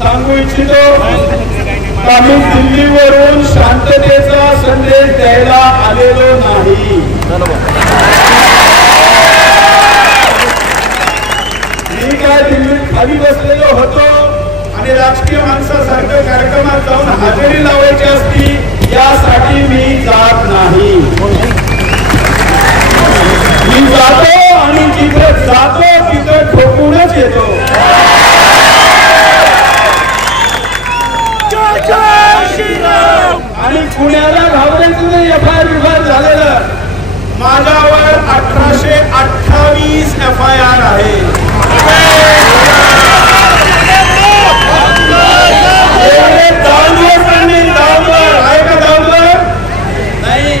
सांगू इच्छितो आम्ही दिल्लीवरून शांततेचा संदेश द्यायला आलेलो नाही। मी काय दिल्लीत खाली बसलेलो होतो आणि राजकीय माणसासारखं कार्यक्रमात जाऊन हजेरी लावायची असती यासाठी मी जात नाही। मी जातो आणि जिथे जातो तिथे ठोकूनच येतो। आणि पुण्याला घाबरायचं नाही, FIR झालेलं माझ्यावर 1828 FIR आहे। नाही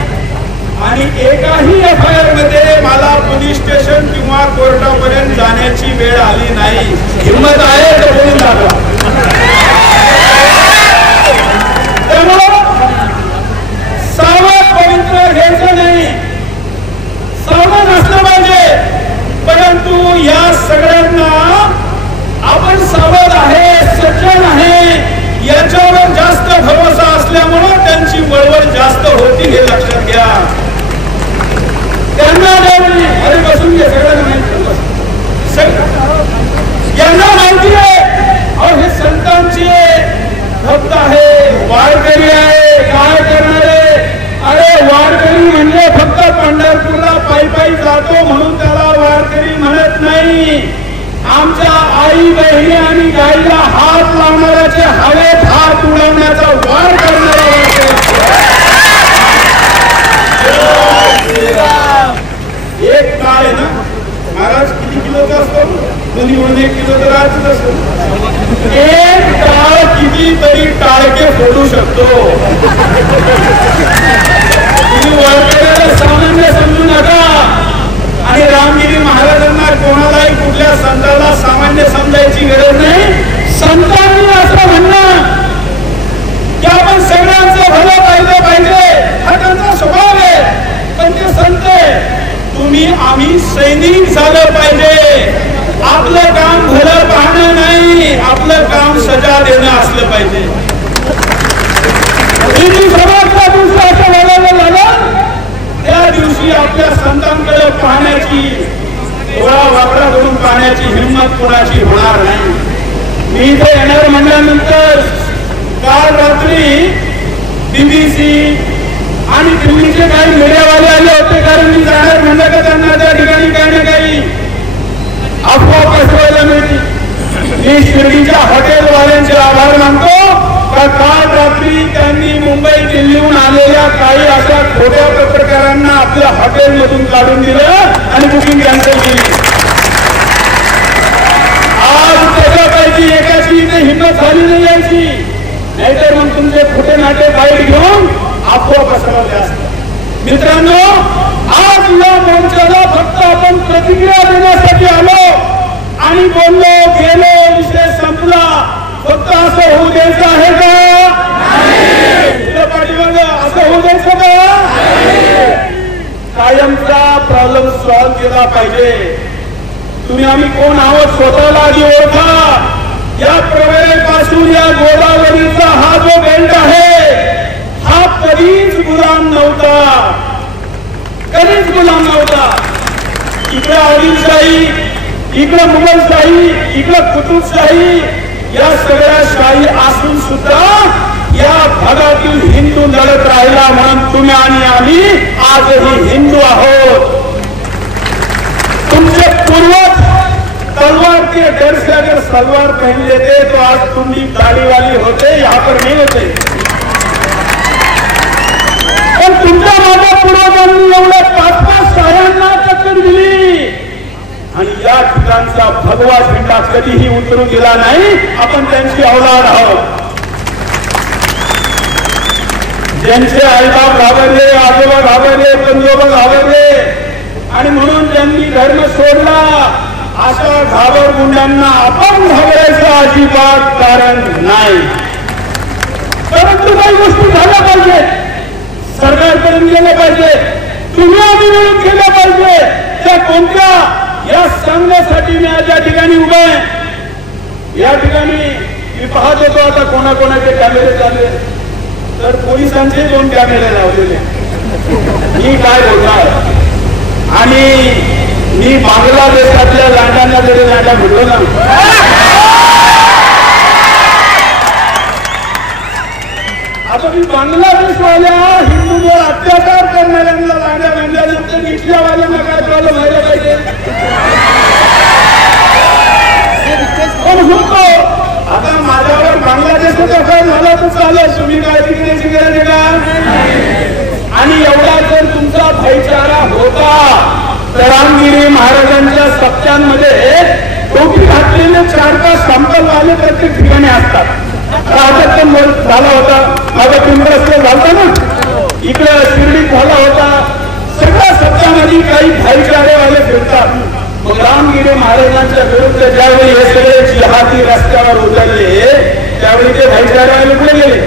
आणि एकाही FIR मध्ये मला पोलीस स्टेशन किंवा कोर्टापर्यंत जाण्याची वेळ आली नाही। हिम्मत आहे तर बोलून दाखवा। सावध पवित्र घ्यायचं नाही, सावध असलं पाहिजे, परंतु या सगळ्यांना आपण सावध आहे, सज्जन आहे याच्यावर जास्त भरोसा असल्यामुळे त्यांची वळवळ जास्त होती हे लक्षात घ्या। त्यांना अरे बसून घे, सगळ्यांना यांना माहिती आहे अहो हे संतांचे भक्त आहे, वारकरी आहे, काय करणारे। अरे वारकरी म्हणजे फक्त पंढरपूरला पायी पायी जातो म्हणून त्याला वारकरी म्हणत नाही। आमच्या आई बहिणी आणि गाईला हात लावणाऱ्याचे हवेत हात उडवण्याचा वार करणारा एक काळ आहे ना महाराज, किती किलोचा असतो? दोन्ही म्हणून 1 किलो तर राहतच असतो। एक टाळ कितीतरी टाळके फोडू शकतो। तुम्ही वारकऱ्याला सामान्य समजू नका आणि रामगिरी महाराजांना कोणालाही कुठल्या संताला सामान्य समजायची गरज नाही। संतांनी असं म्हणणं की आपण सगळ्यांचं भलं पाहिलं पाहिजे हा त्यांचा स्वभाव आहे, पण ते संत आहे। तुम्ही आम्ही सैनिक झालं पाहिजे। आपलं काम भलं पाहणं नाही, आपलं काम सजा देणं असलं पाहिजे। त्या दिवशी आपल्या संतांकडे पाहण्याची, डोळा वाकडा करून पाहण्याची हिंमत कोणाची होणार नाही। मी इथे येणार म्हणल्यानंतर काल रात्री BBC आणि दिल्लीचे काही मीडियावाले आले होते, कारण मी जाणार म्हणलं का त्यांना त्या ठिकाणी काही ना काही अफवा पसरवायला मिळते। मी शिर्डीच्या हॉटेलवाल्यांचे आभार मानतो का काल रात्री त्यांनी मुंबई दिल्लीहून आलेल्या काही अशा खोट्या पत्रकारांना आपल्या हॉटेलमधून काढून दिलं आणि बुकिंग कॅन्सल केली। आज त्याच्यापैकी एकाची इथे हिंमत झाली नाही यायची, नाहीतर मग तुमचे खोटे नाटे बाहेर घेऊन अफवा पसरवले असतात। मित्रांनो, आज या मोर्चाला फक्त आपण प्रतिक्रिया देण्यासाठी आलो आणि बोललो गेलो, विषय संपला। फक्त असं होऊ द्यायचं आहे का? पाठीमागे असं होऊ द्यायचं का? कायमचा प्रॉब्लेम सॉल्व्ह केला पाहिजे। तुम्ही आम्ही कोण आहोत स्वतःला आधी ओळखा। या प्रवेशपासून या गोदावरीचा हा जो बेल्ट आहे हा कधीच गुलाम नव्हता, कधीच गुलाम नव्हता। इकडे आदिलशाही, इकडे मुघलशाही, इकडे कुतुबशाही, या सगळ्या शाही असून सुद्धा या भागातील हिंदू लढत राहिला म्हणून तुम्ही आणि आम्ही आजही हिंदू आहोत। तुमचे पूर्वज तलवार के डर से अगर सलवार पहन लेते तो आज तुम भी दाढ़ी वाली होते, यहाँ पर नहीं होते। पण तुमच्या माझ्या पूर्वजांनी एवढ्या 5-5 शाळांना टक्कर दिली आणि या ठिकाणचा भगवा झेंडा कधीही उतरू दिला नाही। आपण त्यांची औलाद आहोत। ज्यांचे आईबाप घाबरले, आजोबा घाबरले, पंजोबा घाबरले आणि म्हणून त्यांनी धर्म सोडला, अशा घाबरगुंडांना आपण घाबरायचं अजिबात कारण नाही। परंतु काही गोष्टी झाल्या पाहिजे, सरकारपर्यंत गेल्या पाहिजे, तुम्ही आम्ही मिळून केल्या पाहिजे। त्या कोणत्या या सांगण्यासाठी मी आज या ठिकाणी उभा आहे। या ठिकाणी मी पाहत होतो आता कोणाकोणाचे कॅमेरे चालले, तर पोलिसांचे 2 कॅमेरे लावलेले. मी काय बोलणार. आणि मी बांगलादेशातल्या लांडांना जरी लांडा म्हणलो ना, आता मी बांगलादेशवाल्या हिंदूंवर अत्याचार करणाऱ्यांना लांड्या बांधल्यानंतर इथल्या वाल्यांना काय प्रॉब्लेम व्हायला पाहिजे. पण होतो आता माझ्यावर बांगलादेशाचा काय झाला तर चालेल, तुम्ही काळजी करायची गरज आहे का. आणि एवढा जर तुमचा भाईचारा होता तर रामगिरी महाराजांच्या सप्त्यांमध्ये टोपी घातलेले 4-5 सॅम्पल वाले प्रत्येक ठिकाणी असतात. आता पण झाला होता, माझा पिंपळासला झाला ना, इकडे शिर्डीत झाला होता. सगळ्या सप्त्यामध्ये काही भाईचारेवाले फिरतात. मग रामगिरी महाराजांच्या विरुद्ध ज्यावेळी हे सगळे जिहादी रस्त्यावर उतरले त्यावेळी ते भाईचारेवाले कुठे गेले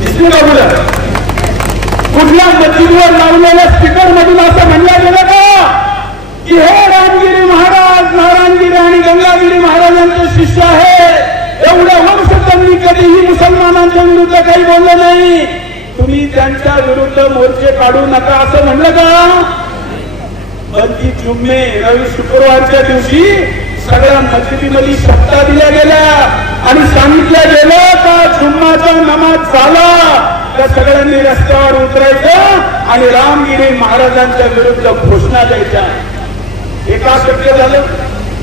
दिसले का मुलं. कुठल्या मस्जिदवर लावलेल्या स्पीकर मधून असं म्हणलं गेलं का की हे रामगिरी महाराज, नारायणगिरी आणि गंगागिरी महाराजांचे शिष्य आहे. एवढ्या वर्ष त्यांनी कधीही मुसलमानांच्या विरुद्ध काही बोललं नाही, तुम्ही त्यांच्या विरुद्ध मोर्चे काढू नका असं म्हणलं का. बल्कि जुम्मे रवि शुक्रवारच्या दिवशी सगळ्या मस्जिदीमध्ये शब्दा दिल्या गेल्या आणि सांगितलं गेलं का जुम्माचा नमाज झाला त्या सगळ्यांनी रस्त्यावर उतरायचं आणि रामगिरी महाराजांच्या विरुद्ध घोषणा द्यायच्या. हे का शक्य झालं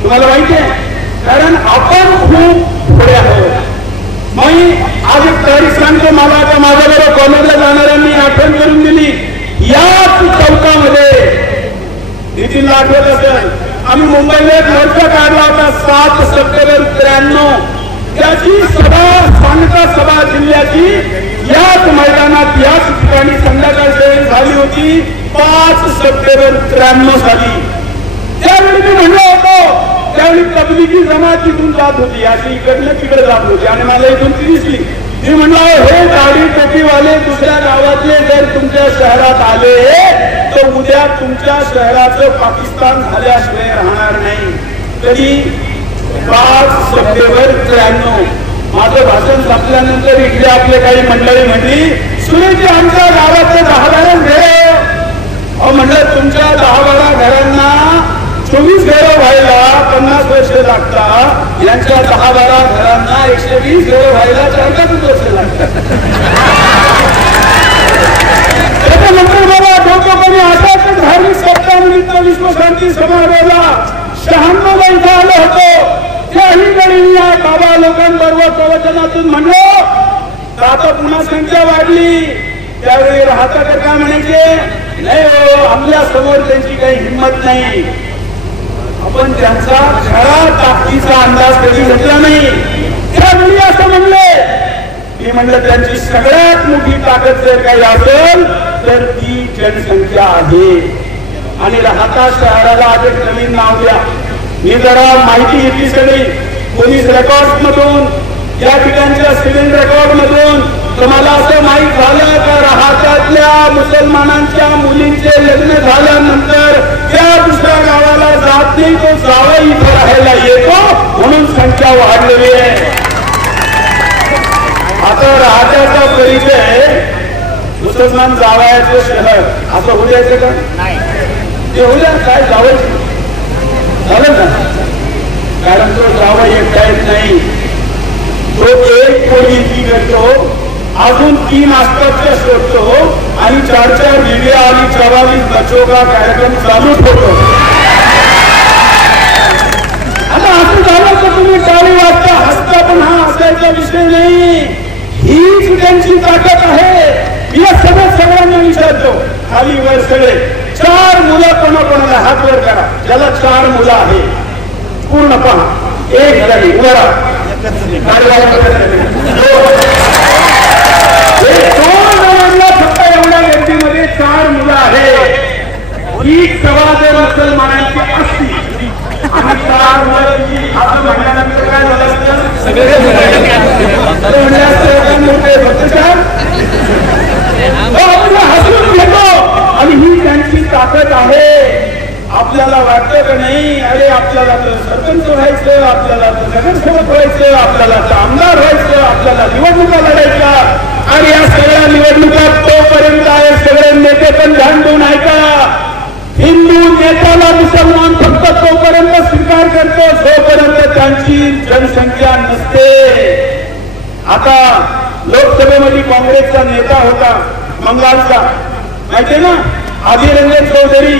तुम्हाला माहिती आहे. कारण आपण खूप पुढे आहोत. मी आज एक तारीख सांगतो, मला आता माझ्याबरोबर कॉलेजला जाणाऱ्यांनी आठवण करून दिली. याच चौकामध्ये नितीनला आठवत असेल, आम्ही मुंबईला एक मोर्चा काढला होता 7 सप्टेंबर 93. त्याची सभा सांगता सभा जिल्ह्याची याच मैदानात याच ठिकाणी संध्याकाळी झाली होती 5 सप्टेंबर 93 साली. त्यावेळी मी म्हणलो होतो, त्यावेळी तबलिगी जमात इथून जात होती, अशी इकडनं तिकडे जात होती आणि मला इथून ती दिसली. मी म्हणलं हे दाढी टोपीवाले दुसऱ्या गावातले जर तुमच्या शहरात आले तर उद्या तुमच्या शहराचं पाकिस्तान झाल्याशिवाय राहणार नाही. तरी 5 सप्टेंबर 93 माझं भाषण संपल्यानंतर इकडे आपले काही मंडळी म्हणली, सुरेशजी आमच्या गावातले 10-12 घरे. म्हणलं तुमच्या 10-12 घरांना 24 घरं व्हायला 50 वर्ष लागतात, यांच्या 10-12 घरांना 120 घरं व्हायला 4-5 वर्ष लागतात. त्याच्यानंतर मला डोकोपणी असाच धार्मिक सप्ताहानिमित्त विश्वशांती समारोहाला 96 ला इथं आलो होतो. त्याही वेळी या बाबा लोकांबरोबर प्रवचनातून म्हणलो तर आता पुन्हा संख्या वाढली. त्यावेळी राहता काय म्हणायचे, नाही हो आपल्या समोर त्यांची काही हिंमत नाही. आपण त्यांचा खरा ताकदीचा अंदाज कधी घेतला नाही. त्यावेळी असं म्हणले, मी म्हणलं त्यांची सगळ्यात मोठी ताकद जर काही असेल तर ती जनसंख्या आहे. आणि राहता शहराला आज एक नवीन नाव द्या. मी जरा माहिती घेतली सगळी पोलीस रेकॉर्ड मधून, या ठिकाणच्या सिव्हिल रेकॉर्ड मधून. तुम्हाला असं माहित झालं का राहत्यातल्या मुसलमानांच्या मुलींचे लग्न झाल्यानंतर त्या दुसऱ्या गावाला जात नाही, तो जावा इथे राहायला येतो म्हणून संख्या वाढलेली आहे. आता राहत्याचा परिचय मुसलमान जावयाचे शहर असं होऊ द्यायचं का नाही. ते होऊ द्या, काय जावायचं झालं ना. कारण तो जावा एकटा येत नाही, तो एक पोळी करतो, अजून 3 आसपासच्या शोधतो आणि 4-4 व्हिडिओ आणि 44 बचोगा कार्यक्रम चालू ठेवतो. आता असं झालं तर तुम्ही टाळी वाजता हसता, पण हा हसायचा विषय नाही. हीच त्यांची ताकद आहे. या सगळ्यांना विचारतो खाली वर सगळे 4 मुलं कोणाकोणाला हात वर करा, ज्याला 4 मुलं आहे पूर्ण पहा. एक झाली उभा 2 जणांना फक्त एवढ्या व्यक्तीमध्ये 4 मुलं आहेत. ही सभा जर मुसलमानांची असती आणि 4 मुलं असं म्हणल्यानंतर काय झालं असतं, सगळे हसून घेतो. आणि ही त्यांची ताकद आहे. आपल्याला वाटतं का नाही, अरे आपल्याला तर सरपंच व्हायचं, आपल्याला तर नगरसेवक व्हायचं, आपल्याला तर आमदार व्हायचं, आपल्याला निवडणुका लढायच्या. आणि या सगळ्या निवडणुका तोपर्यंत आहे, सगळे नेते पण ध्यान देऊन ऐका, हिंदू नेत्याला मुसलमान फक्त तोपर्यंत स्वीकार करतो जोपर्यंत त्यांची जनसंख्या नसते. आता लोकसभेमध्ये काँग्रेसचा नेता होता बंगालचा, माहितीये ना, अधीर रंजन चौधरी,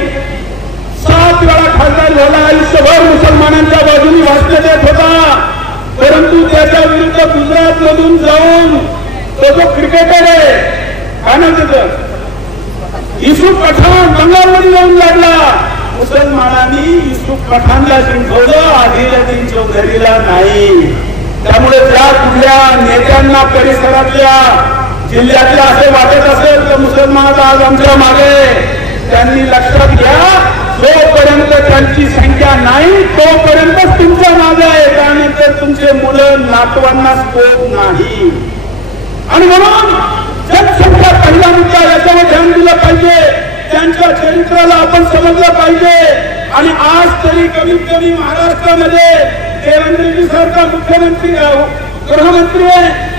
7 वेळा खासदार झाला, आयुष्यभर मुसलमानांच्या बाजूने भाषण देत होता. परंतु त्याच्या विरुद्ध गुजरात मधून जाऊन तो जो क्रिकेटर आहे, काय नाव त्याचं, युसुफ पठाण, बंगालमध्ये जाऊन लढला. मुसलमानांनी युसुफ पठाणला जिंकवलं, अधीर चौधरीला नाही. त्यामुळे ज्या कुठल्या नेत्यांना परिसरातल्या जिल्ह्यातल्या असे वाटत असेल तर मुसलमान आज आमच्या मागे, त्यांनी लक्षात घ्या, जोपर्यंत त्यांची संख्या नाही तोपर्यंतच तुमच्या मागे आहे, त्यानंतर तुमचे मुलं नातवांना स्कोप नाही. आणि म्हणून जनसंख्या पहिला मुद्दा, याच्यावर ध्यान दिलं पाहिजे, त्यांच्या चरित्राला आपण समजलं पाहिजे. आणि आज तरी कमीत कमी महाराष्ट्रामध्ये देवेंद्रजी सारखा मुख्यमंत्री, गृहमंत्री आहे,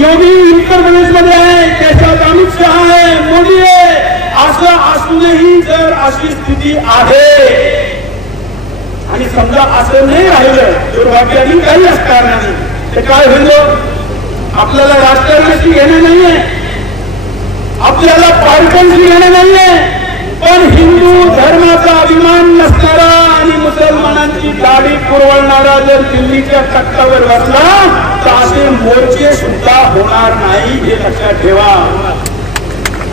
योगी उत्तर प्रदेशमध्ये आहे, देशात अमित शहा आहे, मोदी आहे. असं असूनही जर अशी स्थिती आहे आणि समजा असं नाही राहिलं, दुर्भाग्याने काही असणार नाही, ते काय होईल, आपल्याला राजकारणाशी घेणं नाहीये, आपल्याला पालकांशी घेणं नाहीये, पण हिंदू धर्माचा अभिमान नसणारा आणि मुसलमानांची दाढी पुरवणारा जर दिल्लीच्या तख्तावर बसला तर असे मोर्चे सुद्धा होणार नाही, हे लक्षात ठेवा.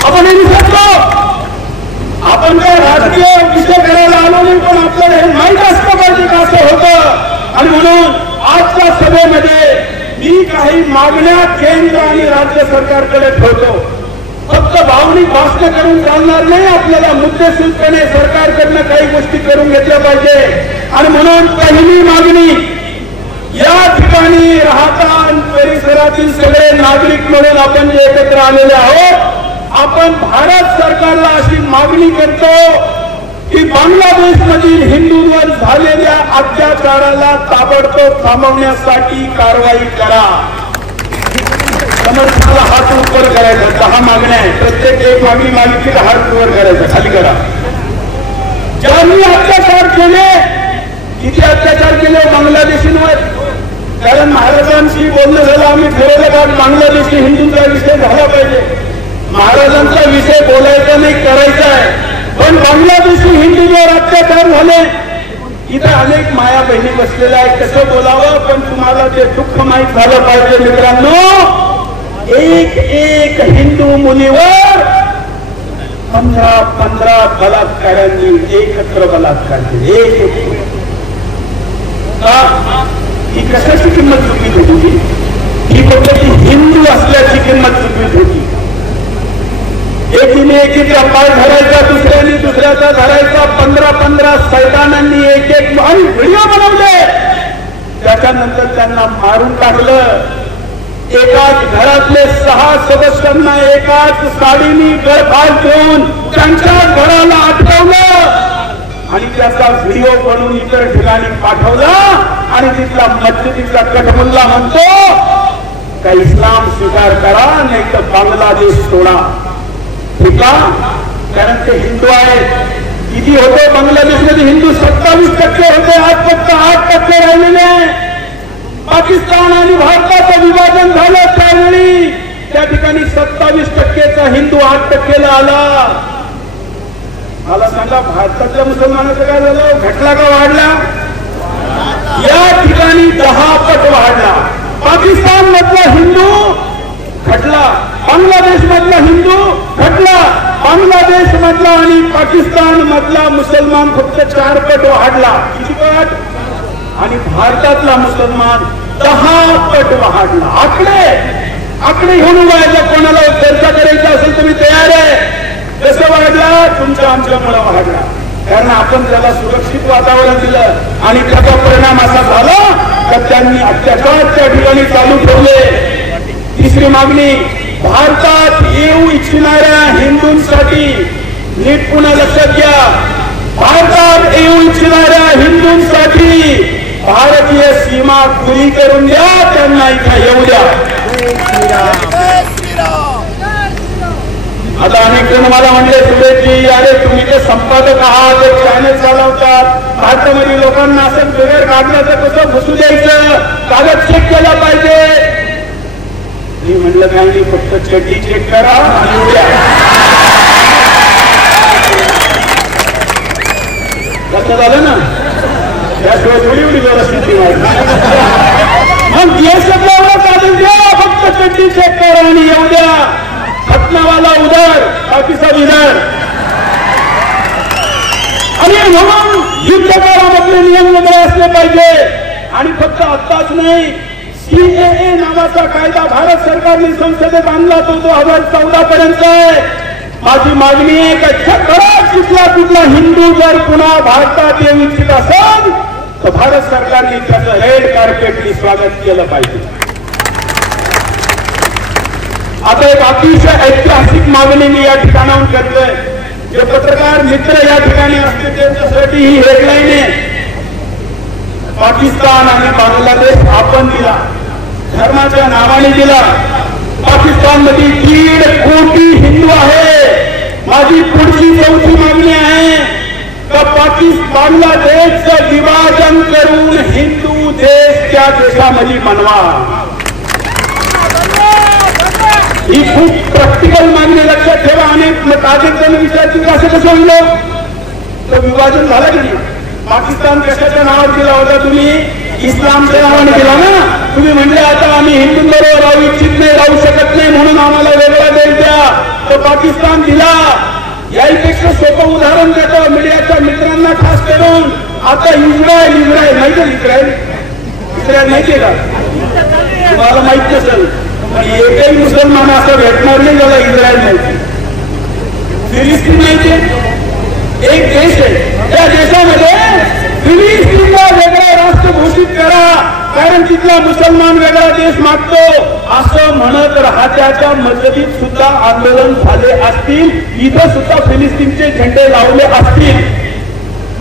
आपण हे विसरलो, आपण काय राजकीय विषय करायला आलो नाही, पण आपल्याला हे माहीत असलं पाहिजे का असं होतं. आणि म्हणून आजच्या सभेमध्ये मी काही मागण्या केंद्र आणि राज्य सरकारकडे ठेवतो. फक्त भावनिक भाषण करून चालणार नाही, आपल्याला मुद्देसूदपणे सरकारकडनं काही गोष्टी करून घेतल्या पाहिजे. आणि म्हणून पहिली मागणी, या ठिकाणी राहता परिसरातील सगळे नागरिक म्हणून आपण जे एकत्र आलेले आहोत, आपण भारत सरकारला अशी मागणी करतो की बांगलादेशमधील हिंदूंवर झालेल्या अत्याचाराला ताबडतोब थांबवण्यासाठी कारवाई करा. समर्थनाला हात वर करायचा, 10 मागण्या आहे, प्रत्येक एक मागणी मागितली तर हात वर करायचा, खाली करा. ज्यांनी अत्याचार केले, किती अत्याचार केले बांगलादेशींवर, कारण महाराजांशी बोलणं झालं, आम्ही ठरवलं का बांगलादेशी हिंदूंचा विषय झाला पाहिजे, महाराजांचा विषय बोलायचा नाही, करायचा आहे. पण बांगलादेशी हिंदूंवर अत्याचार झाले, इथे अनेक माया बहिणी बसलेल्या आहेत, कसं बोलावं, पण तुम्हाला ते दुःख माहीत झालं पाहिजे मित्रांनो. एक हिंदू मुलीवर 15 बलात्कारांनी एकत्र बलात्कार केले. ही कशाची किंमत चुकीत होती, ही फक्त ती हिंदू असल्याची किंमत चुकीत होती. एकीचा पाय धरायचा, दुसऱ्याचा धरायचा, 15 सैतानांनी एक आणि व्हिडिओ बनवले, त्याच्यानंतर त्यांना मारून टाकलं. एकाच घरातले 6 सदस्यांना एकाच साडीनी गळफास देऊन त्यांच्या घराला अटकवलं आणि त्याचा व्हिडिओ बनवून इतर ठिकाणी पाठवला. आणि तिथला मस्जिदीचा कठमुल्ला म्हणतो का इस्लाम स्वीकार करा नाही तर बांगलादेश सोडा. ठीक आहे, कारण ते हिंदू आहेत. किती होते बांगलादेशमध्ये हिंदू? 27% होते, आज फक्त 8% राहिलेले आहे. पाकिस्तान आणि भारताचं विभाजन झालं त्यावेळी त्या ठिकाणी 27%चा हिंदू 8%ला आला. मला सांगा भारतातल्या मुसलमानाचं काय झालं? घटला का वाढला? या ठिकाणी 10 पट वाढला. पाकिस्तान मधला हिंदू घटला, बांगलादेश मधला हिंदू घटला. बांगलादेश मधला आणि पाकिस्तान मधला मुसलमान फक्त 4 पट वाढला. किती पट? आणि भारतातला मुसलमान 10 पट वाढला. आकडे घेऊन व्हायला कोणाला चर्चा करायची असेल तुम्ही तयार आहे? कसं वाढला? तुमच्या आमच्यामुळे वाढला. कारण आपण त्याला सुरक्षित वातावरण दिलं आणि त्याचा परिणाम असा झाला तर त्यांनी अत्याचार त्या ठिकाणी चालू ठेवले. तिसरी मागणी, भारतात येऊ इच्छिणाऱ्या हिंदूंसाठी नीट पुन्हा लक्षात घ्या, भारतात येऊ इच्छिणाऱ्या हिंदूंसाठी भारतीय सीमा खुली करून द्या, त्यांना इथे येऊ द्या. आता अनेक जण मला म्हणले, सुरेशजी अरे तुम्ही ते संपादक आहात, एक चॅनल चालवतात, भारतामध्ये लोकांना असं बिगर कागदाचं कसं घुसू द्यायचं, कागद चेक केला पाहिजे. मी म्हणलं काय नाही, फक्त चड्डी चेक करा आणि उद्या कसं झालं ना, त्याशिवाय थोडी एवढी व्यवस्थित मग देशभराला काढून द्या, फक्त चड्डी चेक करा आणि येऊ द्या. खतनावाला उधार, बाकीचा विधार. आणि म्हणून युद्धकाळामधले नियम वगैरे असले पाहिजे. आणि फक्त आत्ताच नाही, सीएए नावाचा कायदा भारत सरकारने संसदेत आणला तो 2014 पर्यंत आहे. माझी मागणी आहे की जगात कुठला हिंदू जर पुन्हा भारतात येऊ इच्छित असेल तर भारत सरकारने त्याचं रेड कार्पेटनी स्वागत केलं पाहिजे. आता एक अतिशय ऐतिहासिक मागणी मी या ठिकाणाहून करतोय. जे पत्रकार मित्र या ठिकाणी असतील त्यांच्यासाठी ही हेडलाईन आहे. पाकिस्तान आणि बांगलादेश आपण दिला, धर्माच्या नावाने दिला. पाकिस्तान मध्ये 1.5 कोटी हिंदू आहे. माझी पुढची चौथी मागणी आहे का बांगलादेशचं विभाजन करून हिंदू देश त्या देशामध्ये बनवा. ही खूप प्रॅक्टिकल मागणी लक्षात ठेवा. अनेक अनेक जण विचारतील असं कसं होईल, तर विभाजन झालं की नाही. पाकिस्तान कशाच्या नावात दिला होता तुम्ही, इस्लामच्या नावाने दिला ना. तुम्ही म्हणले आता आम्ही हिंदूंबरोबर राहू इच्छित नाही, राहू शकत नाही, म्हणून आम्हाला वेगळा देश द्या, तो पाकिस्तान दिला. यापेक्षा सोपं उदाहरण देतो मीडियाच्या मित्रांना खास करून. आता इस्रायल माहिती आहे, इस्रायल माहितीये का तुम्हाला, माहित नसेल पण एकही मुसलमान असं भेटणार नाही ज्याला इस्रायल माहिती. फिलिस्तीन माहितीये, एक देश आहे, त्या देशामध्ये फिलिस्तीनला वेगळा राष्ट्र घोषित करा कारण तिथला मुसलमान वेगळा देश मागतो असं म्हणत राहत्याच्या मस्जिदीत सुद्धा आंदोलन झाले असतील. इथं सुद्धा फिलिस्तीनचे झेंडे लावले असतील.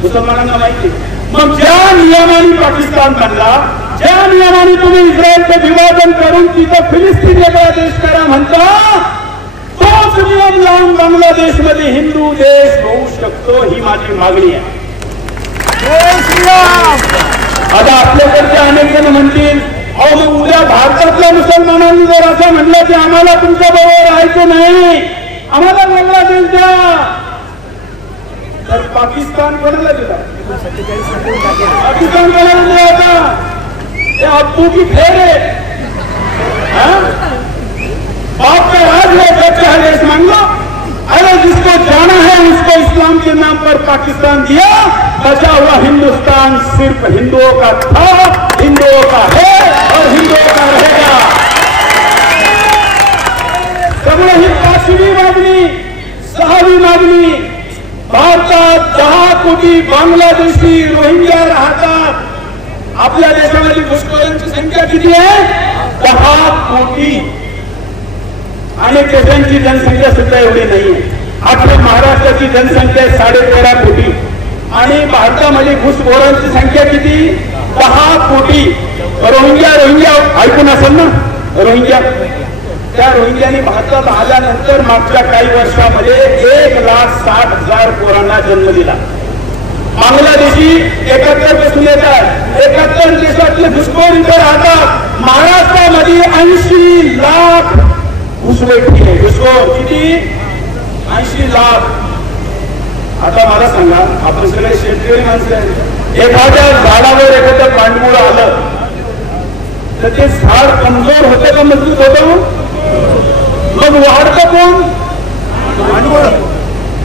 मुसलमानांना माहिती. मग ज्या नियमाने पाकिस्तान बनला, ज्या नियमाने तुम्ही इस्रायलचं विभाजन करून तिथं फिलिस्तीन वेगळा देश करा म्हणता, तोच नियम लावून बांगलादेशमध्ये हिंदू देश होऊ शकतो. ही माझी मागणी आहे. आता आपल्याकडचे अनेक जण म्हणतील अहो मग उद्या भारतातल्या मुसलमानांनी जर असं म्हणलं की आम्हाला तुमच्या बरोबर राहायचं नाही, आम्हाला वेगळा देश द्या, तर पाकिस्तान कोणाला दिला, पाकिस्तान कोणाला दिला होता, ये अब्बू की फेर है, बाप का राज है, बच्चा देश मांग लो. अरे जिसको जाना है उसको इस्लाम के नाम पर पाकिस्तान दिया. बचा हुआ हिंदुस्तान सिर्फ हिंदुओं का था, हिंदुओं का है और हिंदुओं का रहेगा. त्यामुळे ही 5वी मागणी, 6वी मागणी. भारतात 10 कोटी बांगलादेशी रोहिंग्या राहतात. आपल्या देशामध्ये घुसखोरांची संख्या किती आहे, 10 कोटी. अनेक देशांची जनसंख्या सुद्धा एवढी नाहीये. आपल्या महाराष्ट्राची जनसंख्या 13.5 कोटी आणि भारतामध्ये घुसखोरांची संख्या किती, 10 कोटी. रोहिंग्या ऐकून असेल ना, रोहिंग्या. त्या रोहिंग्यानी भारतात आल्यानंतर मागच्या काही वर्षामध्ये 1,60,000 पोरांना जन्म दिला. बांगलादेशी 71 पासून येतात. 71 देशातले घुसखोर इथे राहतात. महाराष्ट्रामध्ये 80 लाख घुसखोर आहे. घुसखोर किती, 80 लाख. आता मला सांगा, आपण सगळे शेतकरी माणसं आहेत. एखाद्या झाडावर एखादं पांडुळ आलं तर ते झाड कमजोर होतं का मजबूत होतं, मग वाढतं कोण,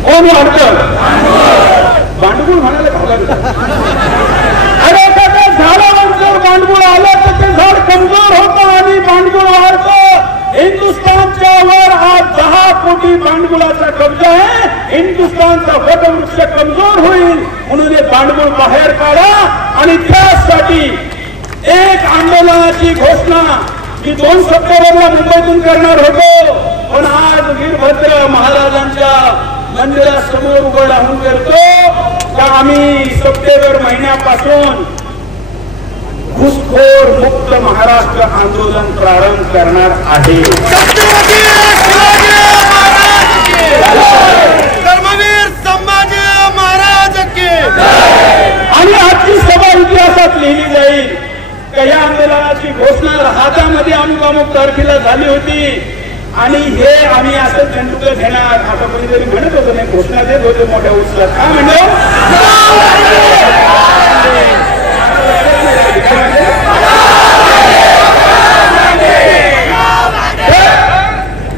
कोण वाढतं, भांडवल म्हणाले घालत. अरे एखाद्या झाडावर जर भांडवल आलं तर ते झाड कमजोर होतं आणि भांडवल वाढतं. हिंदुस्थानच्या वर आज 10 कोटी भांडवलाचा कब्जा आहे. हिंदुस्थानचा वटवृक्ष कमजोर होईल म्हणून हे भांडवल बाहेर काढा. आणि त्यासाठी एक आंदोलनाची घोषणा की 2 सप्टेंबरला मुंबईतून करणार होतो, पण आज वीरभद्र महाराजांच्या मंदिरासमोर उभं राहून करतो. का आम्ही सप्टेंबर महिन्यापासून घुसखोर मुक्त महाराष्ट्र आंदोलन प्रारंभ करणार आहे। धर्मवीर संभाजी महाराज की आणि आजची सभा इतिहासात लिहिली जाईल का या आंदोलनाची घोषणा हातामध्ये अमुक तारखेला झाली होती आणि हे आम्ही असं दंडुक घेणार। आता कोणीतरी म्हणत होतं नाही, घोषणा देत होते मोठ्या उत्साहात, काय म्हणतो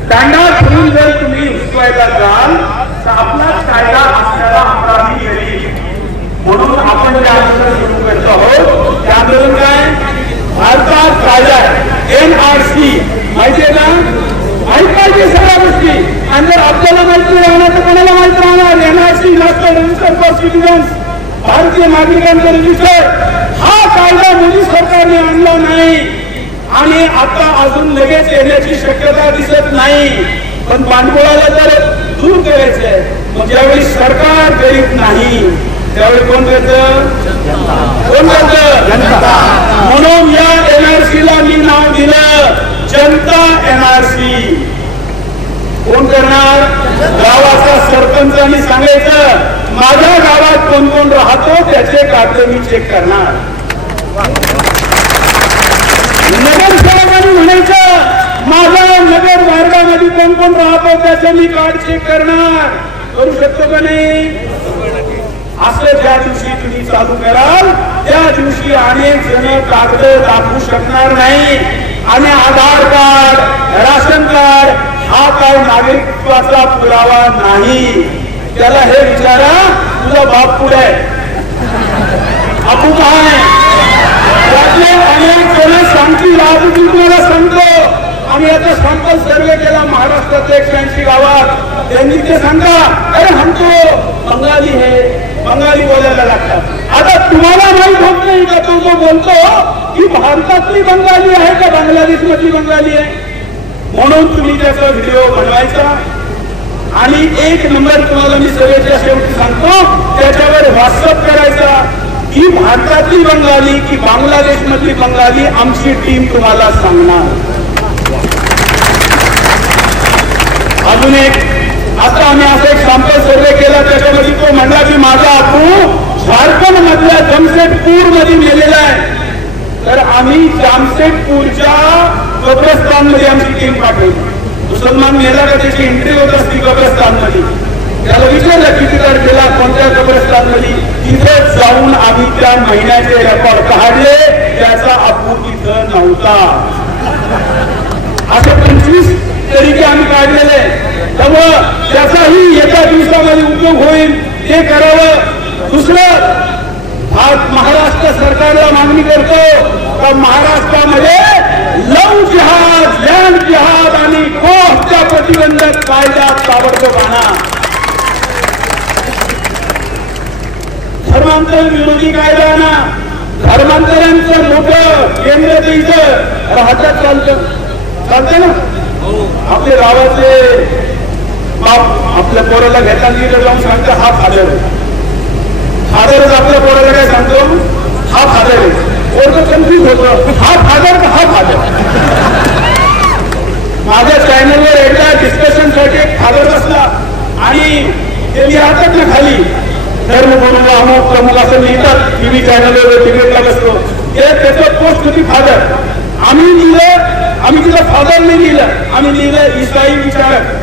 दांडा फिरून जर तुम्ही हुसवायला जाल तर आपलाच कायदा असणारा अपराधी येईल। म्हणून आपण जे आंदोलन सुरू करतो आहोत ते आंदोलन काय, भारतात कायदा NRC माहितीये ना, माहित पाहिजे सगळ्या गोष्टी। आणि जर आपल्याला माहिती राहणार तर कोणाला माहित राहणार, NRC national register for citizens, भारतीय नागरिकांचा रजिस्टर, हा कायदा मोदी सरकारने आणला नाही आणि आता अजून लगेच येण्याची शक्यता दिसत नाही। पण पाठबळाला जर दूर करायचंय मग ज्यावेळी सरकार गरीब नाही त्यावेळी कोण करतं, कोण करतं, जनता। म्हणून या NRC ला मी नाव दिलं जनता NRC। कोण करणार, गावाचा सरपंचांनी सांगायचं माझ्या गावात कोण कोण राहतो त्याचे कागद मी चेक करणार। नगरसेवकांनी म्हणायचं माझ्या नगर मार्गामध्ये कोण कोण राहतो त्याचे मी कार्ड चेक करणार। करू शकतो का नाही? असं ज्या दिवशी तुम्ही चालू कराल त्या दिवशी अनेक जण कागद दाखवू शकणार नाही आणि आधार कार्ड, राशन कार्ड हा काय नागरिकत्वाचा पुरावा नाही। त्याला हे विचारा तुझा बाप पुढे आपण काय, त्यातले अनेक जण सांगतील आज मी तुम्हाला सांगतो। आम्ही आता सॅम्पल सर्वे केला महाराष्ट्रातल्या 180 गावात, त्यांनी ते सांगा अरे हमको बंगाली है, बंगाली बोलायला लागतात। आता तुम्हाला माहित होत नाही का तो जो बोलतो की भारतातली बंगाली आहे का बांगलादेश मधली बंगाली आहे, म्हणून तुम्ही त्याचा व्हिडिओ बनवायचा आणि 1 नंबर तुम्हाला मी सगळ्याच्या शेवटी सांगतो त्याच्यावर व्हॉट्सअप करायचा की भारतातली बंगाली की बांगलादेश मधली बंगाली आमची टीम तुम्हाला सांगणार। अजून एक आता आम्ही असं एक सॅम्पल सर्वे केला त्याच्यामध्ये तो म्हणला की माझा आपू झारखंड मधल्या जमशेदपूर मध्ये मेलेला आहे, तर आम्ही जामशेदपूरच्या कब्रस्तान मध्ये आमची टीम पाठवली। मुसलमान मेला का त्याची एंट्री होत असती कब्रस्तान मध्ये, त्याला विचारलं किती तारखेला कोणत्या कब्रस्तान मध्ये, तिथे जाऊन आम्ही त्या महिन्याचे रेकॉर्ड काढले, त्याचा आपू तिथं नव्हता। असे 25 तरीके आम्ही काढलेले, त्यामुळं त्याचाही एका दिवसामध्ये उपयोग होईल ते करावं। दुसरं आज महाराष्ट्र सरकारला मागणी करतो का महाराष्ट्रामध्ये लव जिहाद, लँड जिहाद आणि गोहत्या प्रतिबंधक कायदा ताबडतोब आणा। धर्मांतर विरोधी कायदा आणा। धर्मांतरांचं मोठं केंद्र ते इथं राहतात चालतं ना। आपल्या गावातले बाप आपल्या पोराला घेताना तिथे जाऊन सांगतो हा फादर, फादरच आपल्या पोराला काय सांगतो हा फादर आहे, पोरग कन्फ्यूज होतो हा फादर का हा फादर। माझ्या चॅनलवर एकदा डिस्कशन साठी एक फादर बसला आणि ते लिहितात ना खाली धर्मगुरू अमुक प्रमुख असं लिहितात, टीव्ही चॅनलवर डिबेटला बसतो, त्याचं पोस्ट होती फादर। आम्ही लिहिलं, आम्ही तिला फादर नाही लिहिलं, आम्ही लिहिलं ईसाई विचारक।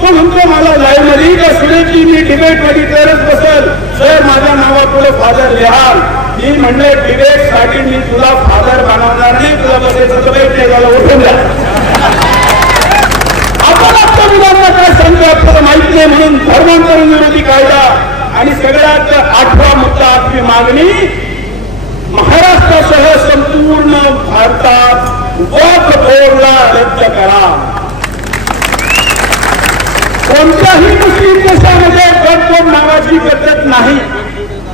तो म्हणतो मला लाईव्ह मध्ये का सुनेची मी डिबेट मध्ये तरच बसल सर माझ्या नावापुढे फादर लिहाल। मी म्हणलं डिबेट साठी मी तुला फादर बनवणार नाही, तुला बसायचं तर बैठ नाही, त्याला उठून द्या। आपण आता मुलांना काय सांगतो आपल्याला माहित नाही, म्हणून धर्मांतरण विरोधी कायदा आणि सगळ्यात 8वा मुद्दा 8वी मागणी महाराष्ट्रासह संपूर्ण भारतात वक्फ बोर्डला रद्द करा। कोणत्याही मुस्लिम देशामध्ये वक्फ बोर्ड नावाची पद्धत नाही,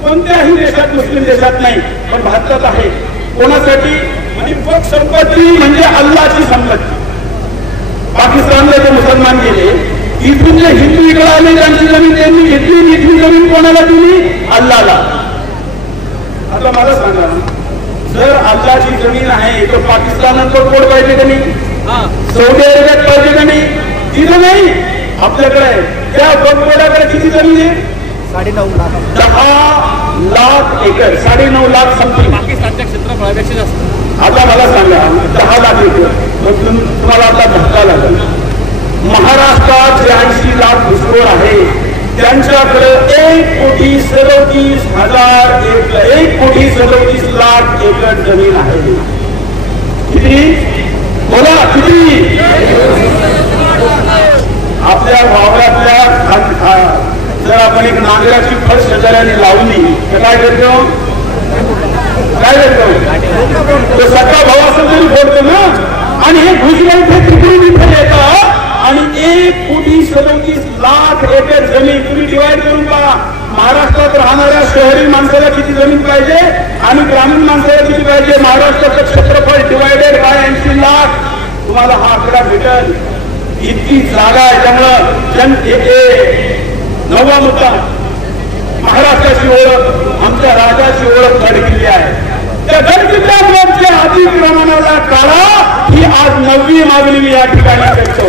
कोणत्याही देशात मुस्लिम देशात नाही, पण भारतात आहे। कोणासाठी, म्हणजे वक्फ संपत्ती म्हणजे अल्लाची संपत्ती। पाकिस्तानला जे मुसलमान गेले तिथून जे हिंदू इकडे आले त्यांची जमीन त्यांनी घेतली, इथली जमीन कोणाला दिली? अल्लाला. आता मला सांगा, जर अल्लाची जमीन आहे तर पाकिस्तानात कोड पाहिजे का नाही? सौदी अरेबियात पाहिजे का नाही? तिथं नाही, आपल्याकडे त्या बंदकोडाकडे किती जमीन आहे? 9.5 लाख. 10 lakh acre, 9.5 lakh something. पाकिस्तानच्या क्षेत्रफळापेक्षा जास्त. आता मला सांगा, 10 लाख एकर तुम्हाला आता धक्का लागेल. महाराष्ट्रात 83 लाख घुसखोर आहे, त्यांच्याकडे 1,37,000 लाख एकर जमीन आहे. किती? बोला किती? आपल्या वावरातल्या जर आपण एक नांगराची फळ शेजाऱ्याने लावली तर काय करतो? तो सख्खा भाऊ असेल तरी फोडतो ना. आणि हे घुसखोर तिकडून इथे येतात आणि 1,37,000 लाख एकर जमीन तुम्ही डिवाइड करून पहा. महाराष्ट्रात राहणाऱ्या शहरी माणसाला किती जमीन पाहिजे आणि ग्रामीण माणसाला किती पाहिजे? महाराष्ट्राचं क्षेत्रफळ डिवायडेड बाय 80 लाख. तुम्हाला हा आकडा भेटेल. इतकी जागा आहे. त्यामुळं नववा मुद्दा, महाराष्ट्राची ओळख, आमच्या राजाची ओळख गडकिल्ले आहे. त्या गडकिल्ल्यावरच्या अतिक्रमणाला काढा, ही आज 9वी मागणी मी या ठिकाणी करतो.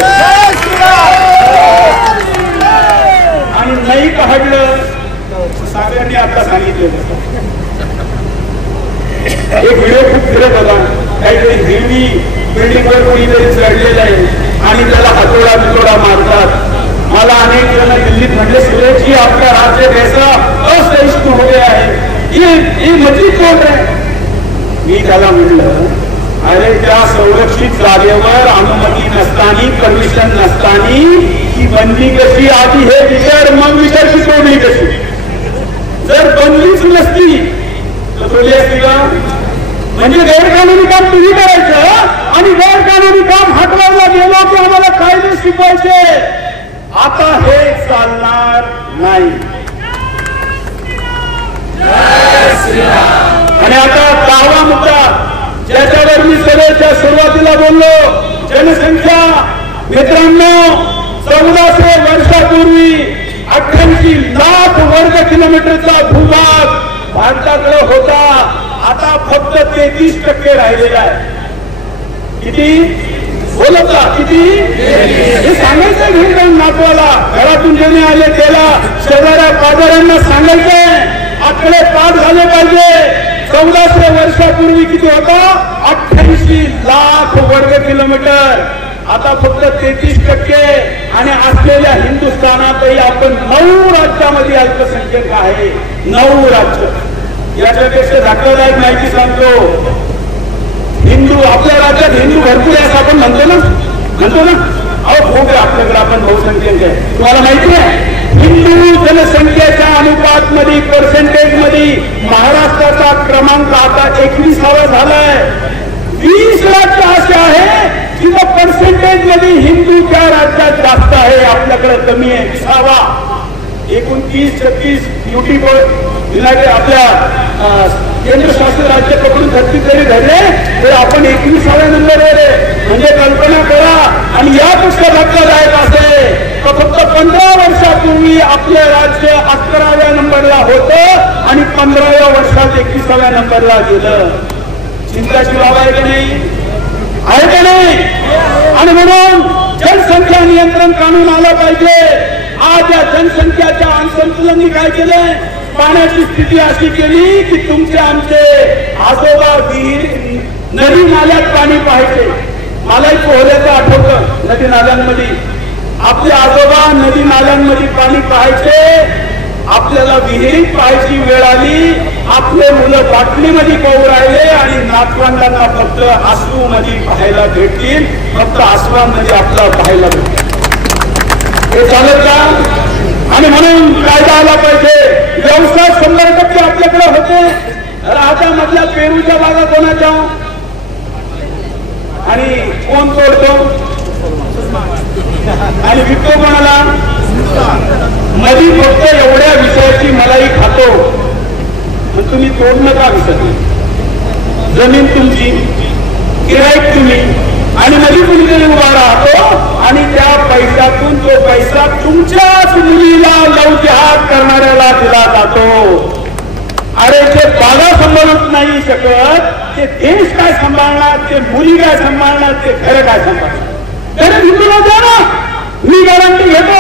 आणि नाही काढलं सागरांनी आता सांगितलं. एक व्हिडिओ खूप फिरत होता, काहीतरी हिरवी बिल्डिंगवर कोणीतरी चढलेलं आहे आणि त्याला हातोडा बितोडा मारतात. मला अनेक जण दिल्लीत म्हटले, सुरेशजी आपका राज्य कैसा असहिष्णु हो गया है, ये मस्जिद कोण आहे? मी त्याला म्हटलं, अरे त्या संरक्षित जागेवर अनुमती नसताना, परमिशन नसताना ही बनली कशी? आधी हे विचार, मग विचार की तोडली कशी? जर बनलीच नसती तर तोडली असती का? म्हणजे गैरकानूनी काम तुम्ही करायचं आणि गैरकानूनी काम हटवायला गेलो की आम्हाला कायदे शिकवायचे. आता हे चालणार नाही. आणि आता 10वा मुद्दा, ज्याच्यावर मी सभेच्या सुरुवातीला बोललो, जनसंख्या. मित्रांनो, 1400 वर्षापूर्वी 88 लाख वर्ग किलोमीटरचा भूभाग भारताकडे होता. आता फक्त 33% राहिलेला आहे. किती? बोलत का? किती? हे सांगायचंय घेऊन नातवाला, घरातून जेणे आले त्याला, शेजाऱ्या पाजाऱ्यांना सांगायचंय, आकडे पाठ झाले पाहिजे. 1400 वर्षापूर्वी किती होता? 88 लाख वर्ग किलोमीटर. आता फक्त 33%. आणि असलेल्या हिंदुस्थानातही आपण 9 राज्यामध्ये अल्पसंख्याक आहे. 9 राज्य. याच्यापेक्षा धक्कादायक माहिती सांगतो. हिंदू आपल्या राज्यात हिंदू भरपूर आहे असं आपण म्हणतो ना. अहो खूप आहे आपल्याकडे, आपण बहुसंख्यक आहे. तुम्हाला माहिती आहे, हिंदू जनसंख्येच्या अनुपात मध्ये, पर्सेंटेज मध्ये महाराष्ट्राचा क्रमांक आता 21वा झालाय. 20 राज्य असे आहे जिथं पर्सेंटेज मध्ये हिंदू त्या राज्यात जास्त आहे, आपल्याकडे कमी आहे. 20वा. 29, 36 युटी युनायटेड आपल्या केंद्रशासित राज्य पकडून 36 जरी धरले तर आपण 21व्या नंबरवर आहे. म्हणजे कल्पना करा. आणि यापेक्षा धक्कादायक असे तर फक्त 15 वर्षापूर्वी आपले राज्य 11व्या नंबरला होतं आणि 15व्या वर्षात 21व्या नंबरला गेलं. चिंताची बाब आहे का नाही? आहे का नाही? आणि म्हणून जनसंख्या नियंत्रण कानून आला पाहिजे. आज या जनसंख्याच्या असंतुलनाने काय केलंय? पाण्याची स्थिती अशी केली की तुमचे आमचे आजोबा विहीर, नदी नाल्यात पाणी पाहायचे. मलाही पोहल्याचं आठवतं. नदी नाल्यांमध्ये आपले आजोबा नदी नाल्यांमध्ये पाणी पाहायचे. आपल्याला विहिरीत पाहायची वेळ आली. आपले मुलं बाटलीमध्ये पाहू राहिले आणि नातवंडांना फक्त आसरूमध्ये पाहायला भेटतील. फक्त आसरांमध्ये आपला पाहायला भेटतील. हे चालेल का? आणि म्हणून कायदा आला पाहिजे. व्यवसाय 100% आपल्याकडे होते. राहत्यामधल्या पेरूच्या बागा कोणाच्या आणि कोण तोडतो आणि विकतो कोणाला? मधी फक्त एवढ्या विषयाची मलाही खातो. तुम्ही तोडणं का विसरले? जमीन तुमची, गिराईक तुम्ही, आणि नदी कुणीतरी उभा राहतो आणि त्या पैशातून तो तो पैसा तुमच्याच मुलीला लवजिहाद करणाऱ्याला दिला जातो. अरे ते बागा सांभाळूच नाही शकत, ते देश काय सांभाळणार, ते मुली काय सांभाळणार, ते घर काय सांभाळणार. त्याने हिंदूला द्या ना, मी गॅरंटी घेतो.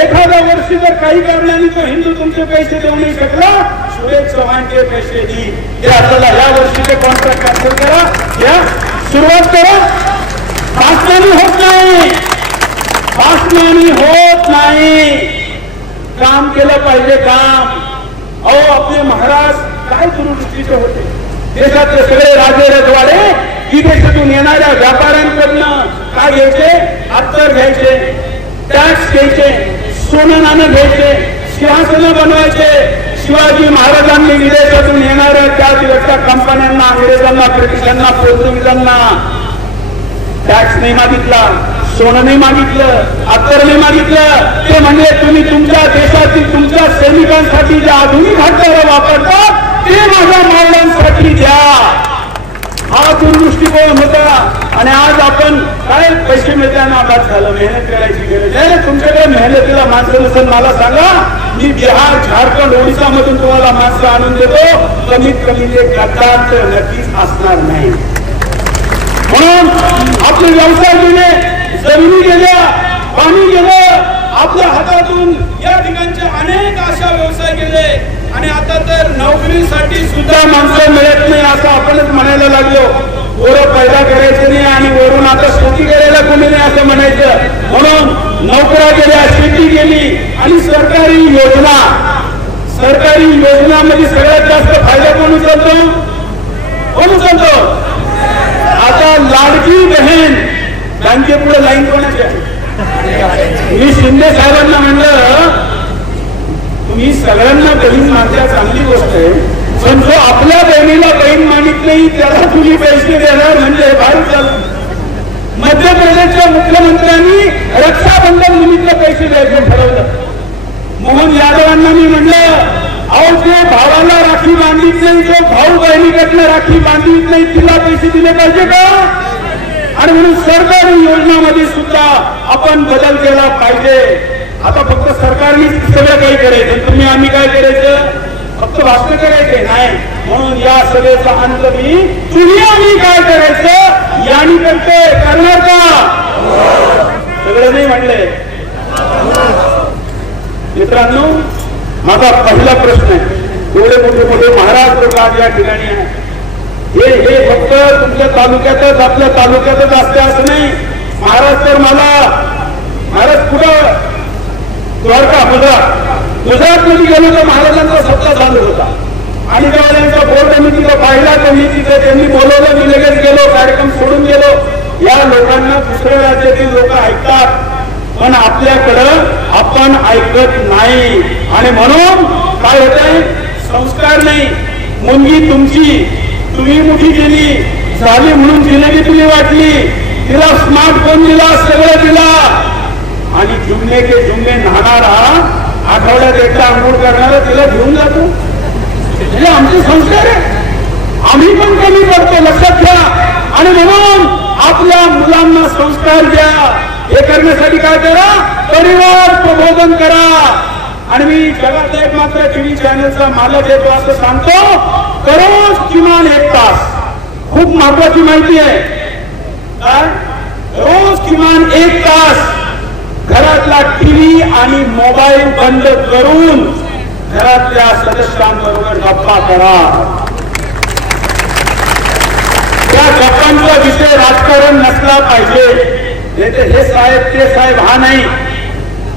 एखाद्या वर्षी जर काही कारणाने तो हिंदू तुमचे पैसे देऊ नाही शकला, सुरेश चव्हाणचे पैसे देईल. ते आपल्याला या वर्षीचे कॉन्ट्रॅक्ट कॅन्सल करा, या सुरुवात करा. भाषणाने होत नाही, भाषणाने होत नाही, काम केलं पाहिजे काम. अहो आपले महाराज काय दूरदृष्टीचे होते. देशातले सगळे राजे रजवाडे विदेशातून येणाऱ्या व्यापाऱ्यांकडनं काय घ्यायचे, अत्तर घ्यायचे, टॅक्स घ्यायचे, सोनं नाणं घ्यायचे, सिंहासनं बनवायचे. शिवाजी महाराजांनी विदेशातून येणाऱ्या त्या दिवसच्या कंपन्यांना, अंग्रेजांना, ब्रिटिशांना, पोर्तुगीजांना टॅक्स नाही मागितला, सोनं नाही मागितलं, अत्तर नाही मागितलं. ते म्हणजे तुम्ही तुमच्या देशातील तुमच्या सैनिकांसाठी जे आधुनिक हत्यारं वापरतात ते माझ्या मावळ्यांसाठी द्या. हा दूरदृष्टिकोन होता. आणि आज आपण काय पैसे मिळताना आघात झालं, मेहनत करायची गरज आहे. तुमच्याकडे मेहनतीला माणसं नसेल मला सांगा, मी बिहार, झारखंड, ओडिसा मधून तुम्हाला माणसं आणून देतो. कमीत कमी ते गद्दार तर नक्कीच असणार नाही. म्हणून आपले व्यवसाय गेले, जमिनी गेल्या, पाणी गेलं, आपल्या हातातून या ठिकाणचे अनेक अशा व्यवसाय गेले. आणि आता तर नोकरीसाठी सुद्धा माणसं मिळत नाही असं आपणच म्हणायला लागलो. पोरं पैदा करायचं नाही आणि वरून आता शेती करायला कोणी नाही असं म्हणायचं. म्हणून नोकऱ्या गेल्या, शेती गेली. आणि सरकारी योजनामध्ये सगळ्यात जास्त फायदा कोण उचलतो? आता लाडकी बहीण बँके पुढे लाईन कोणाची आहे? मी शिंदे साहेबांना म्हणलं, तुम्ही सगळ्यांना बहीण मानल्या चांगली गोष्ट आहे, पण जो आपल्या बहिणीला बहीण मानित नाही त्याला तुम्ही पैसे देणार म्हणजे भारी चालू. मध्य प्रदेशच्या मुख्यमंत्र्यांनी रक्षाबंधन निमित्त पैसे द्यायचं ठरवलं. मोहन यादवांना मी म्हणलं, अहो जे भावाला राखी बांधित नाही, जो भाऊ बहिणीकडनं राखी बांधित नाही तिला पैसे दिले पाहिजे का? आणि म्हणून सरकारी योजनांमध्ये सुद्धा आपण बदल केला पाहिजे. आता फक्त सरकारने सगळं काही करायचं, तुम्ही आम्ही काय करायचं, फक्त भाषण करायचे नाही. म्हणून या सगळ्याचा अंत मी तुम्ही आम्ही काय करायचं यांनी करते. करणार का? सगळं नाही म्हणले. मित्रांनो, माझा पहिला प्रश्न आहे, एवढे मोठे मोठे महाराज लोक आज या ठिकाणी आहे, हे फक्त तुमच्या तालुक्यातच आपल्या तालुक्यातच असते असं नाही. महाराज तर महाराज कुठं द्वारका, गुजरात मध्ये गेलो तर महाराजांचा सत्ता चालू होता. आणि जेव्हा त्यांचा बोर्ड मी तिथं पाहिला तर मी तिथे त्यांनी बोलवलं, मी लगेच गेलो, कार्यक्रम सोडून गेलो. या लोकांना दुसऱ्या राज्यातील लोक ऐकतात, पण आपल्याकडं आपण ऐकत नाही. आणि म्हणून काय होतंय, संस्कार नाही. मुलगी तुमची, तुम्ही मोठी केली, झाली म्हणून जिंदगी तुम्ही वाटली, तिला स्मार्टफोन दिला, सगळं दिला. आणि जुमने के जुमने नाहणारा, आठवड्यात एकदा अंघोळ करणारा तिला घेऊन जातो. हे आमचे संस्कार आहे. आम्ही पण कमी पडतो, लक्षात घ्या. आणि म्हणून आपल्या मुलांना संस्कार द्या. हे करण्यासाठी काय करा, परिवार प्रबोधन करा. आणि मी जगातला एक मात्र टीव्ही चॅनलचा मालक येतो असं सांगतो, दररोज किमान 1 तास, खूप महत्वाची माहिती आहे काय, रोज किमान 1 तास घरातला टीव्ही आणि मोबाईल बंद करून घरातल्या सदस्यांबरोबर गप्पा करा. त्या गप्पांचा विषय राजकारण नसला पाहिजे. हे साहेब ते साहेब हा नाही,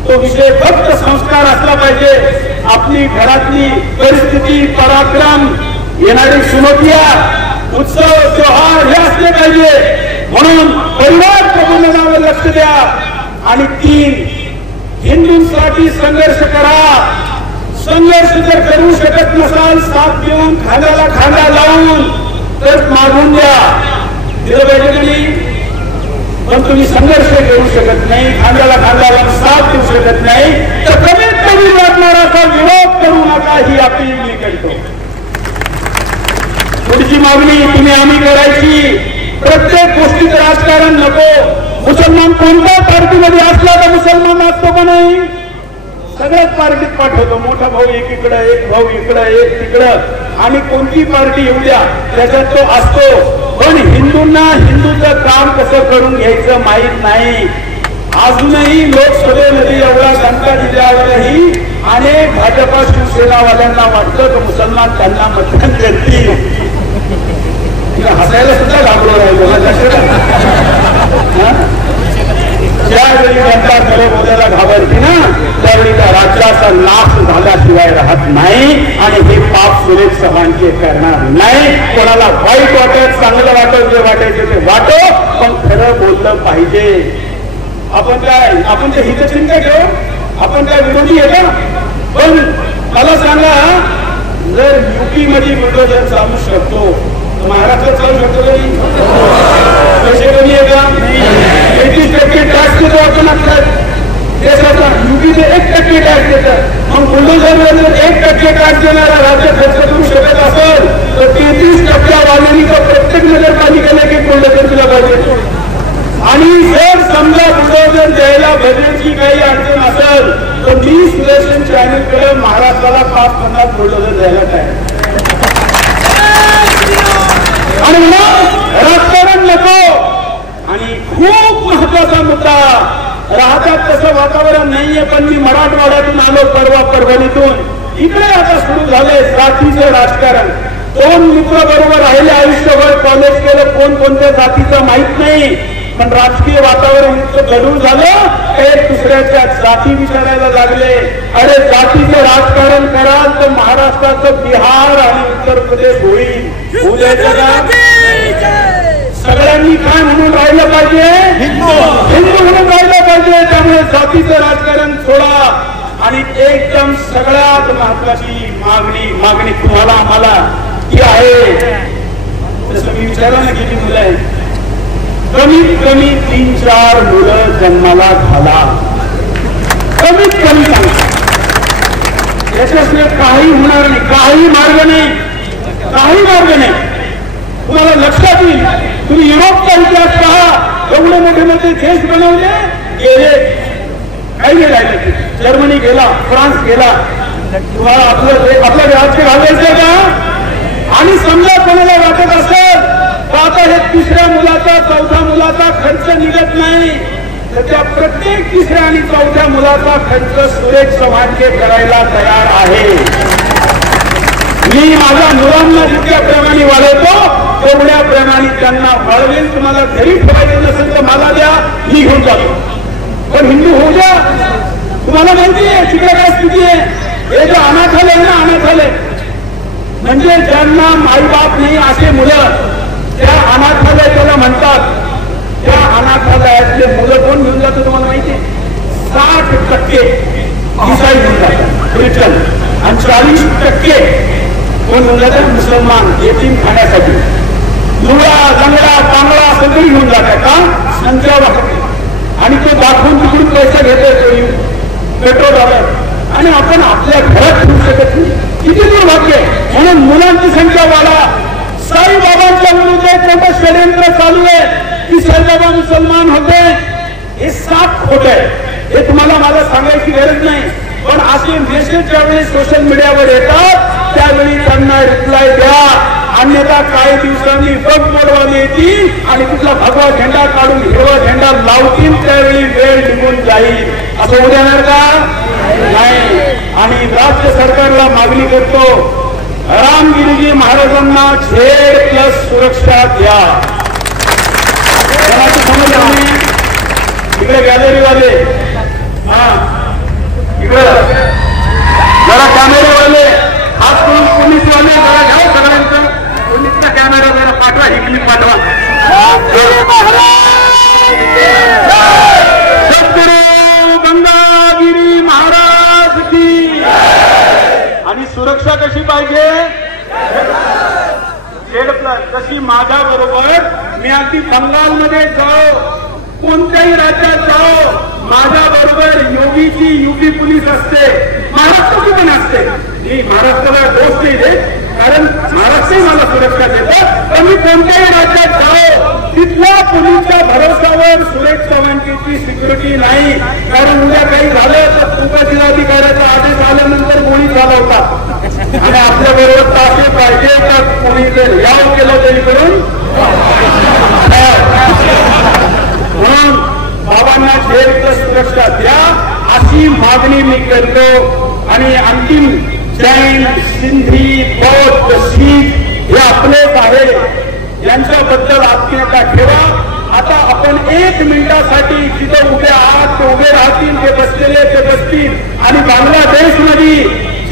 तो विषय फक्त संस्कार असला पाहिजे. आपली घरातली परिस्थिती, पराक्रम, येणारी सुनोकिया, उत्सव, त्योहार हे असले पाहिजे. म्हणून परिवार प्रबोधनावर लक्ष द्या. आणि 3, हिंदूंसाठी संघर्ष करा. संघर्ष जर करू शकत नसाल, साथ देऊन, खांद्याला खांदा लावून तर मागून द्या, दिलं पाहिजे की नाही. पण तुम्ही संघर्ष करू शकत नाही, खांद्याला खांदा लावून साथ देऊ शकत नाही, तर कमीत कमी वाटणारा विरोध करू नका ही अपील मी करतो. पुढची मागणी तुम्ही आम्ही करायची. प्रत्येक गोष्टीत राजकारण नको. मुसलमान कोणत्या पार्टीमध्ये असला तर मुसलमान असतो का नाही? सगळ्याच पार्टीत पाठवतो. मोठा भाऊ एकीकडं, एक भाऊ इकडं, एक तिकडं, आणि कोणती पार्टी येऊ द्या त्याच्यात तो असतो. पण हिंदूंना हिंदूचं काम कसं करून घ्यायचं माहीत नाही. अजूनही लोकसभेमध्ये एवढा संख्या दिल्यावरही अनेक भाजपा शिवसेनावाल्यांना वाटतं की मुसलमान त्यांना मतदान करतील. हसायला सुद्धा घाबरून राहिलो. ज्यावेळी जनता खरं बोलायला घाबरते ना त्यावेळी त्या राज्याचा नाश झाल्याशिवाय राहत नाही. आणि हे पाप सुरेश चव्हाणचे करणार नाही. कोणाला वाईट वाटत, चांगलं वाटत, जे वाटायचं ते वाटो, पण खरं बोललं पाहिजे. आपण ते हितचिंतक घेऊ, आपण काय विरोधी आहे का? पण मला सांगा, जर युपी मध्ये बुलडोझर चालू शकतो तर महाराष्ट्रात चालू शकतो का नाही? पैसे कमी आहे का? 33% टॅक्स देतो आपण आपल्या देशाचा. युपीचे 1% टॅक्स देतात. मग बुलडोझरवर जर 1% टॅक्स देणारा राज्य खर्च करू शकत असेल तर 33% वाल्यांनी तर प्रत्येक नगरपालिकेला एक बुलडोझर दिला पाहिजे. आणि जर समजा बुलडोझर द्यायला बजेटची काही अडचण असेल तर मी सुदर्शन चॅनलकडे महाराष्ट्राला 5-50 बुलडोझर द्यायला तयार. आणि राजकारण नको. आणि खूप महत्वाचा मुद्दा, राहतात तसं वातावरण नाहीये, पण मी मराठवाड्यातून आलो, परभणीतून. इकडे आता सुरू झालंय जातीचं राजकारण. 2 मित्र बरोबर राहिले, आयुष्यभर कॉलेज केलं, कोण कोणत्या जातीचं माहित नाही, पण राजकीय वातावरण इतकं गढूळ झालं, एक दुसऱ्याच्या जाती विचारायला लागले. अरे जातीचं राजकारण कराल तर महाराष्ट्राचं बिहार आणि उत्तर प्रदेश होईल. होऊ द्यायचं का? सगळ्यांनी काय म्हणून राहिलं पाहिजे? हिंदू म्हणून राहिलं पाहिजे. त्यामुळे जातीचं राजकारण सोडा. आणि एकदम सगळ्यात महत्वाची मागणी तुम्हाला आम्हाला ती आहे. जसं मी विचारलं ना किती मुलं आहेत, कमीत कमी 3-4 मुलं जन्माला घाला. कमीत कमी सांगा. याच्याशिवाय काही होणार नाही. काही मार्ग नाही. तुम्हाला लक्षात येईल. तुम्ही युरोपचा इतिहास पहा. एवढे मोठे देश बनवले गेले, काही नाही राहिले. जर्मनी गेला, फ्रान्स गेला. तुम्हाला आपलं राज्य घालायचं का? आणि समजा कोणाला वाटत असेल तर आता हे 3ऱ्या मुलाचा 4थ्या मुलाचा खर्च निघत नाही, तर त्या प्रत्येक 3ऱ्या आणि 4थ्या मुलाचा खर्च सुरेश चव्हाणचे करायला तयार आहे. मी माझ्या मुलांना जितक्या प्रेमाने वाढवतो तेवढ्या प्रेमाने त्यांना वाढवेल. तुम्हाला घरी ठेवायचं नसेल तर मला द्या, मी घेऊन जातो. पण हिंदू होऊ द्या. तुम्हाला माहिती आहे तिकडे काय स्थिती आहे? हे जे अनाथालय ना, अनाथालय म्हणजे ज्यांना माईबाप नाही असे मुलं, त्या अनाथालय त्याला म्हणतात. त्या अनाथालयातले मुलं कोण घेऊन जातं तुम्हाला माहिती आहे? 60% ईसाई घेऊन जातात, ख्रिश्चन, आणि 40% कोण घेऊन जातात? मुसलमान. यतीम खाण्यासाठी जुळा, लंगडा, पांगडा सगळी घेऊन जातात का? संख्या वाटते. आणि तो दाखवून तिकडून पैसा घेतोय $1 आणि आपण आपल्या घरात ठेवू शकत नाही. किती दुर्भाग्य. म्हणून मुलांची संख्या वाढा. साईबाबांच्या विरुद्ध एक मोठं षडयंत्र चालू आहे की साईबाबा मुसलमान होते. हे साफ खोट आहे. हे तुम्हाला मला सांगायची गरज नाही. पण असे मेसेज ज्यावेळी सोशल मीडियावर येतात त्यावेळी त्यांना रिप्लाय द्या. अन्यथा काही दिवसांनी बगबोडवाले येतील आणि तिथला भगवा झेंडा काढून हिरवा झेंडा लावतील. त्यावेळी वेळ निघून जाईल. असं होऊ देणार का? नाही. आणि राज्य सरकारला मागणी करतो, रामगिरीजी महाराजांना Z+ सुरक्षा द्या. समज आम्ही इकडे गॅलरीवाले, इकडे जरा कॅमेरेवाले, हात पोलीसवाले जरा घ्या. सगळ्यांचा पोलीसचा कॅमेरा जरा पाठवा, ही क्लिप पाठवा. सद्गुरू गंगागिरी महाराज की. आणि सुरक्षा कशी पाहिजे? Z+. जशी माझ्या बरोबर मी अगदी बंगालमध्ये जाओ, कोणत्याही राज्यात जाओ, माझ्या बरोबर योगीची UP पोलीस असते, महाराष्ट्राची पण असते. ही महाराष्ट्राला दोष नाही देत, कारण महाराष्ट्र मला सुरक्षा देतं. तर मी कोणत्याही राज्यात जावं तिथल्या पोलीसच्या भरोशावर सुरेश चव्हाणची सिक्युरिटी नाही. कारण उद्या काही झालं तर उपजिल्हाधिकाऱ्याचा आदेश आल्यानंतर गोळी चालवतात आणि आपल्या बरोबर तासे पाहिजे तर कोणी याव केलं तरी करून. म्हणून बाबांना शेअर सुरक्षा द्या अशी मागणी मी करतो. आणि अंतिम जैन, सिंधी, बौद्ध, शीख हे आपलेच आहे, यांच्याबद्दल आत्मीयता ठेवा. आता आपण 1 मिनिटासाठी जिथे उभे आहात ते उभे राहतील, ते बसलेले ते बसतील. आणि बांगलादेशमध्ये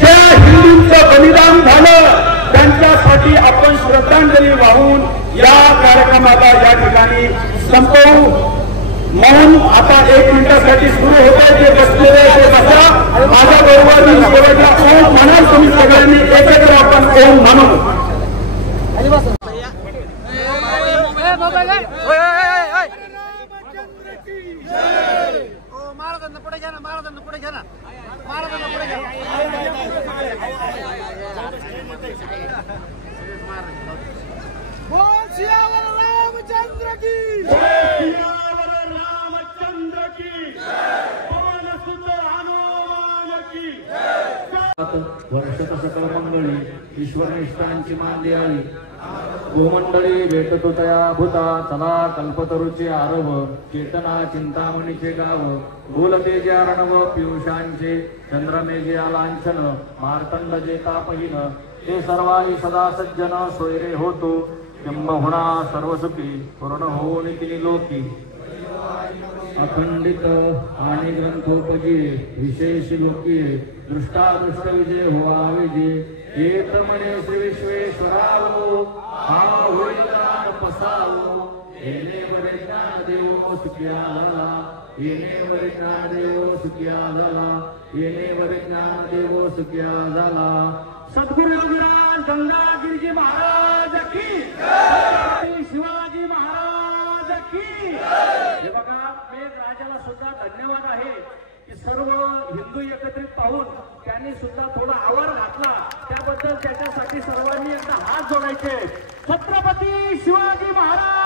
ज्या हिंदूंचं बलिदान झालं त्यांच्यासाठी आपण श्रद्धांजली वाहून या कार्यक्रमाला या ठिकाणी संपवू. मौन आता 1 मिनिटासाठी सुरू होत आहे. ते बसलेले ते बसा. माझ्या बरोबर मी शेवटला ओम म्हणाल. तुम्ही सगळ्यांनी एकत्र आपण ओम म्हणू. महाराजांना पुढे घ्या ना, महाराजांना पुढे घ्या ना, महाराजांना पुढे घ्या. बोल सियावर रामचंद्र की जय, सियावर रामचंद्र की जय, पवन सुत हनुमान की जय. वर्षत सकल मंगळी ईश्वर निष्ठांची मान द्यावी. गोमंडळी भेटतो तया भूता चला कल्पतरुचे आरव. चेतना चिंतामणीचे गाव बोलते जे अर्णव पियुषांचे चंद्रमेघे लांछन. मार्तंड जे तापहीन ते सर्वाही सदा सज्जन. सोयरे होतो किंबहुना सर्वसुखी पूर्ण होऊन तिनी लोकी. अखंडित आणि ग्रंथोपजी विशेष लोकी दृष्टादृष्ट विजय हुआ विजय. एक म्हणे श्री विश्वेश्वरावो हा होईल दान पसावो. येणे वरे ज्ञान देव सुखिया झाला. येणे वरे ज्ञान देव सुखिया झाला. येणे वरे ज्ञान देव सुखिया झाला. सद्गुरु रघुराज गंगागिरीजी महाराज की जय, शिवाजी महाराज की जय. हे बघा, मेघराजाला सुद्धा धन्यवाद आहे की सर्व हिंदू एकत्रित पाहून त्यांनी सुद्धा थोडा आवार घातला. त्याबद्दल त्याच्यासाठी सर्वांनी एकदा हात जोडायचे. छत्रपती शिवाजी महाराज.